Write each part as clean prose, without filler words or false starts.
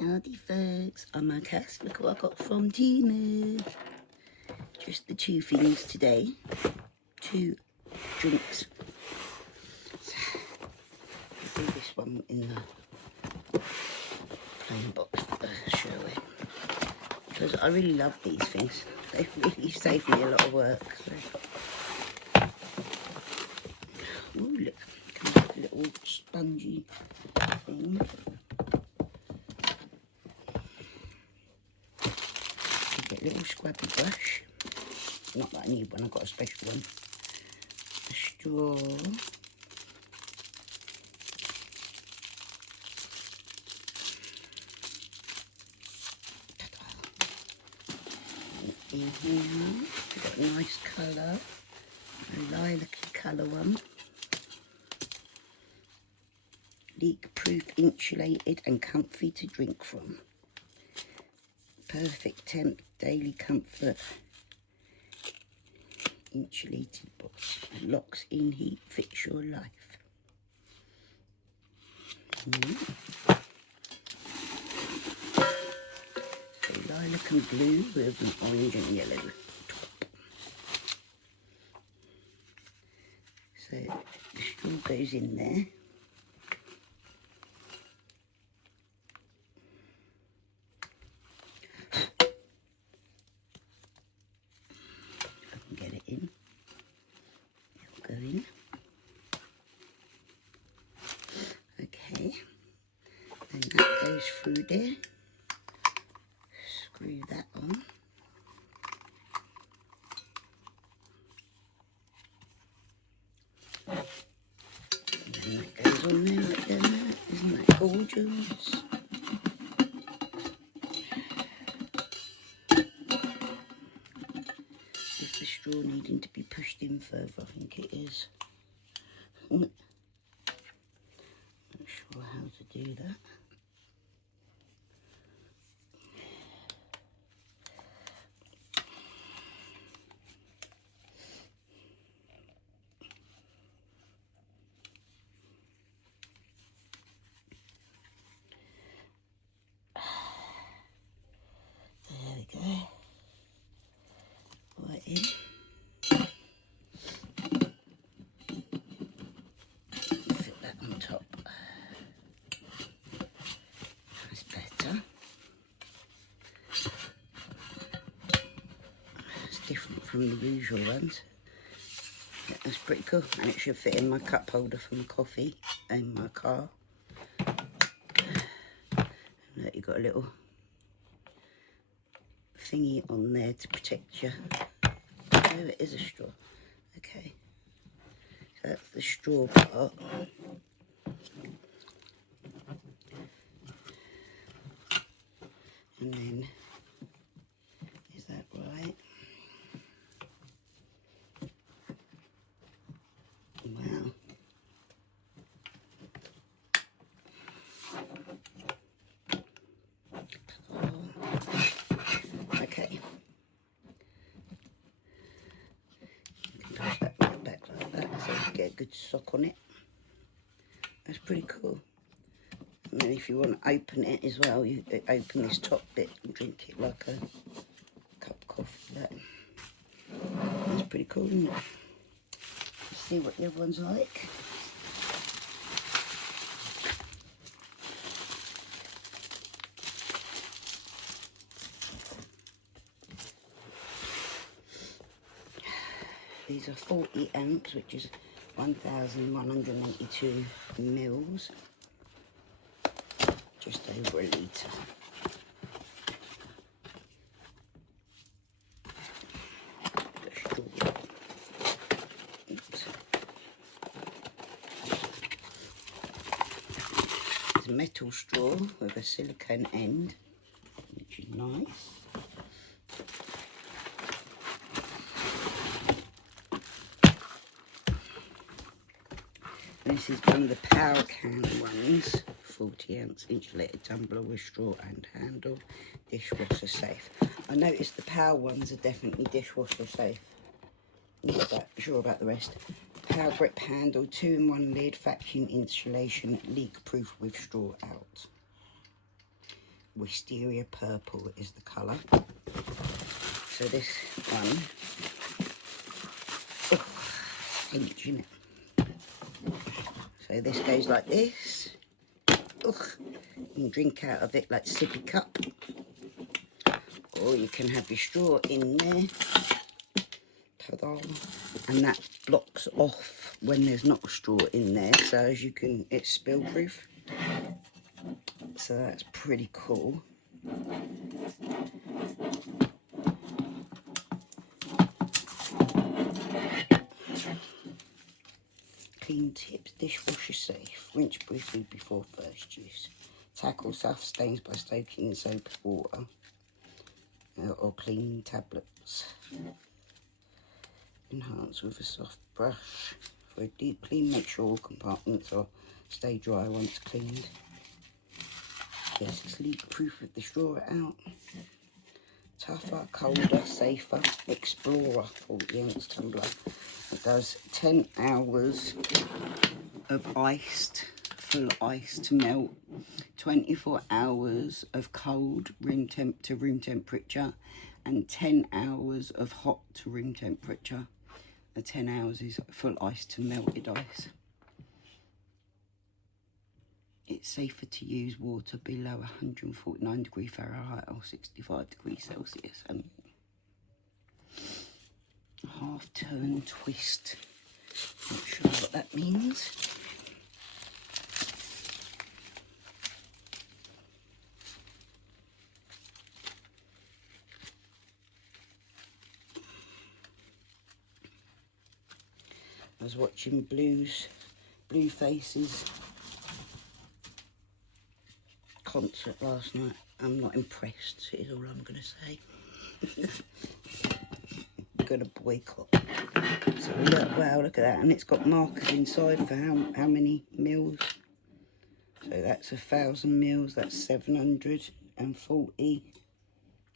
Howdy folks, I'm Cass. Look what I got from Temu. Just the two things today. 2 drinks. I'll do this one in the plain box show it. Because I really love these things. They really save me a lot of work. So. Ooh, look, comes with a little spongy thing. A little scrubby brush. Not that I need one, I've got a special one. A straw. In here, we've got a nice colour. A lilac-y colour one. Leak-proof, insulated and comfy to drink from. Perfect temp, daily comfort, insulated box, locks in heat, fits your life. So lilac and blue with an orange and yellow top. So the straw goes in there. Get it in. It'll go in. Okay. And that goes through there. Screw that on. And then that goes on there like that. Isn't that gorgeous? The straw needing to be pushed in further, I think it is. Not sure how to do that. There we go. Right in. Fit that on top. That's better. It's different from the usual ones. Yeah, that's pretty cool. And it should fit in my cup holder for my coffee in my car. And look, you've got a little thingy on there to protect you. Oh, it is a straw. Okay. So that's the straw part. And then, is that right? Wow. Okay. You can push that right back like that so you get a good sock on it. That's pretty cool. And then if you want to open it as well, you open this top bit and drink it like a cup of coffee. That's pretty cool, isn't it? Let's see what the other one's like. These are 40 ounce, which is 1,182 mils. Just over a litre. It's a metal straw with a silicone end, which is nice. This is one of the Powcan ones, 40 ounce insulated tumbler with straw and handle, dishwasher safe. I noticed the Pow ones are definitely dishwasher safe. I'm not sure about the rest. Pow grip handle, 2-in-1 lid, vacuum insulation, leak proof with straw out. Wisteria Purple is the colour. So this one, pinch, isn't it? So this goes like this. You can drink out of it like sippy cup, or you can have your straw in there. Ta-da! And that blocks off when there's not a straw in there, so as you can, it's spill proof. So that's pretty cool. Clean tips, dishwasher safe, rinse briefly before first use. Tackle soft stains by soaking in soap water or clean tablets. Enhance with a soft brush. For a deep clean, make sure all compartments are stay dry once cleaned. Yes, it's leak proof with the straw out. Tougher, colder, safer. Explorer 40-ounce tumbler. It does 10 hours of full ice to melt, 24 hours of cold to room temperature, and 10 hours of hot to room temperature. The 10 hours is full ice to melted ice. It's safer to use water below 149 degrees Fahrenheit or 65 degrees Celsius. And half turn twist. Not sure what that means. I was watching Blueface's concert last night. I'm not impressed, is all I'm going to say. Gonna boycott. So look, wow, look at that, and it's got markers inside for how many mils. So that's 1,000 mils. That's 740.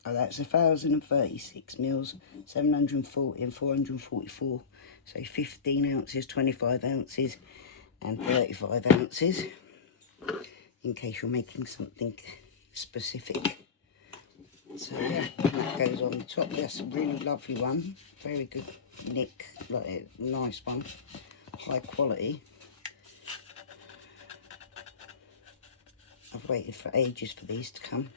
Oh, that's 1,036 mils. 740 and 444. So 15 ounces, 25 ounces, and 35 ounces. In case you're making something specific. So yeah, that goes on the top. That's a really lovely one. Very good nick, like a nice one. High quality. I've waited for ages for these to come.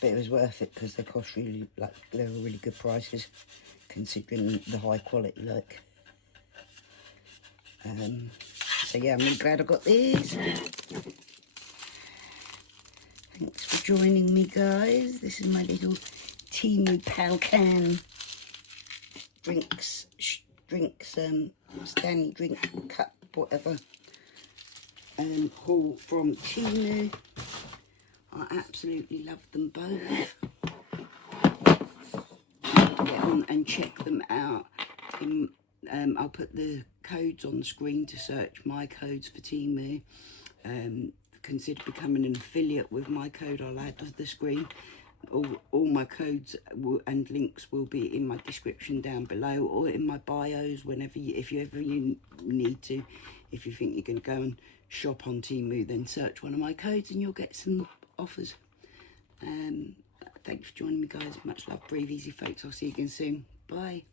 But it was worth it because they cost really, like, they were really good prices considering the high quality, like. So yeah, I'm really glad I got these. Thanks for joining me, guys. This is my little Temu Powcan drinks, Stanley drink cup, whatever, haul from Temu. I absolutely love them both. Get on and check them out. I'll put the codes on the screen to search my codes for Temu. Consider becoming an affiliate with my code. I'll add to the screen. All my codes and links will be in my description down below or in my bios whenever if you need to. If you think you're going to go and shop on Temu, then search one of my codes and you'll get some offers. Thank you for joining me, guys. Much love. Breathe easy, folks. I'll see you again soon. Bye.